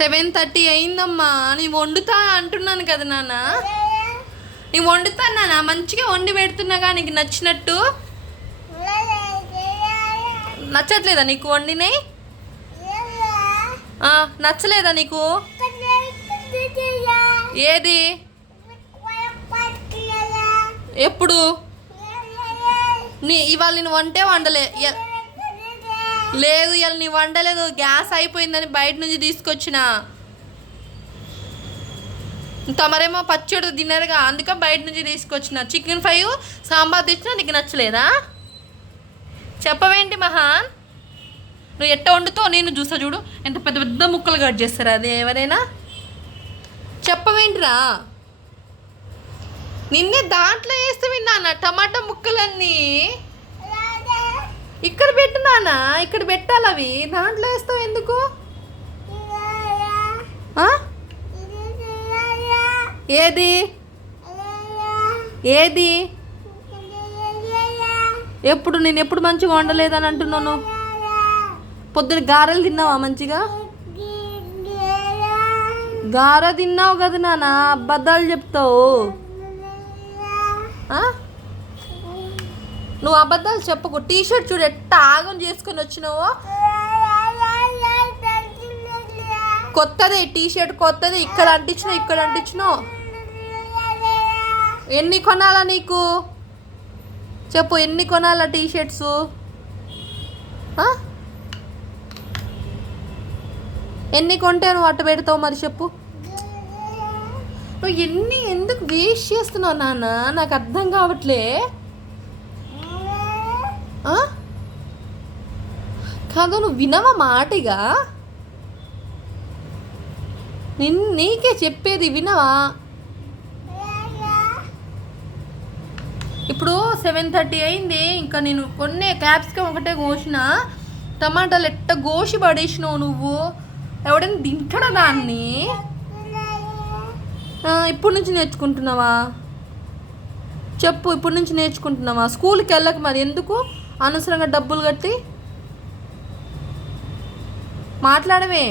Seven thirty అయిందమ్మా. నీ వండుతా అంటున్నాను కదా నాన్న. నీ వండుతా నాన్న. మంచిగా వండి పెడుతున్నాగా నీకు నచ్చినట్టు. నచ్చట్లేదా నీకు వండినాయి నచ్చలేదా నీకు? ఏది? ఎప్పుడు? నీ ఇవాళ నేను వంటే వండలే. లేదు ఇవాళ నీ వండలేదు. గ్యాస్ అయిపోయిందని బయట నుంచి తీసుకొచ్చిన. తమరేమో పచ్చడి తిన్నారుగా అందుకే బయట నుంచి తీసుకొచ్చిన. చికెన్ ఫ్రై సాంబార్ తెచ్చినా నీకు నచ్చలేదా? చెప్పవేంటి మహాన్? నువ్వు ఎట్ట వండుతో నేను చూసా చూడు. ఎంత పెద్ద పెద్ద ముక్కలు కట్ చేస్తారా అది ఎవరైనా? చెప్పవేంటిరా? నిన్నే దాంట్లో వేస్తే విన్నానా టమాటా ముక్కలన్నీ? ఇక్కడ పెట్టు నాన్న ఇక్కడ పెట్టాలి అవి. దాంట్లో వేస్తావు ఎందుకు? ఏది? ఏది? ఎప్పుడు? నేను ఎప్పుడు మంచిగా వండలేదని అంటున్నాను. పొద్దున గారెలు తిన్నావా మంచిగా? గార తిన్నావు కదా నాన్న అబద్ధాలు చెప్తావు. ఆ? నువ్వు అబద్ధాలు చెప్పకు. టీ షర్ట్ చూడు ఎట్ట ఆగం చేసుకొని వచ్చినావో. కొత్తదే టీ షర్ట్ కొత్తది ఇక్కడ అంటించినావు ఇక్కడ అంటించినావు. ఎన్ని కొనాలా నీకు? చెప్పు ఎన్ని కొనాలా టీ షర్ట్స్ ఎన్ని కొంటే నువ్వు అట్ట పెడతావు మరి చెప్పు. నువ్వు ఎన్ని ఎందుకు వేస్ట్ చేస్తున్నావు నాన్న? నాకు అర్థం కావట్లే. కాదు నువ్వు వినవా మాటిగా? నిన్ నీకే చెప్పేది వినవా? ఇప్పుడు సెవెన్ థర్టీ అయింది ఇంకా నేను కొన్నే క్యాప్సికమ్ ఒకటే కోసిన. టమాటాలు ఎట్ట గోసి పడేసినావు నువ్వు? ఎవడైనా తింటాడా దాన్ని? ఆ, ఇప్పటి నుంచి నేర్చుకుంటున్నావా? చెప్పు ఇప్పటి నుంచి నేర్చుకుంటున్నావా? స్కూల్కి వెళ్ళక మరి ఎందుకు? అనవసరంగా డబ్బులు కట్టి మాట్లాడమే.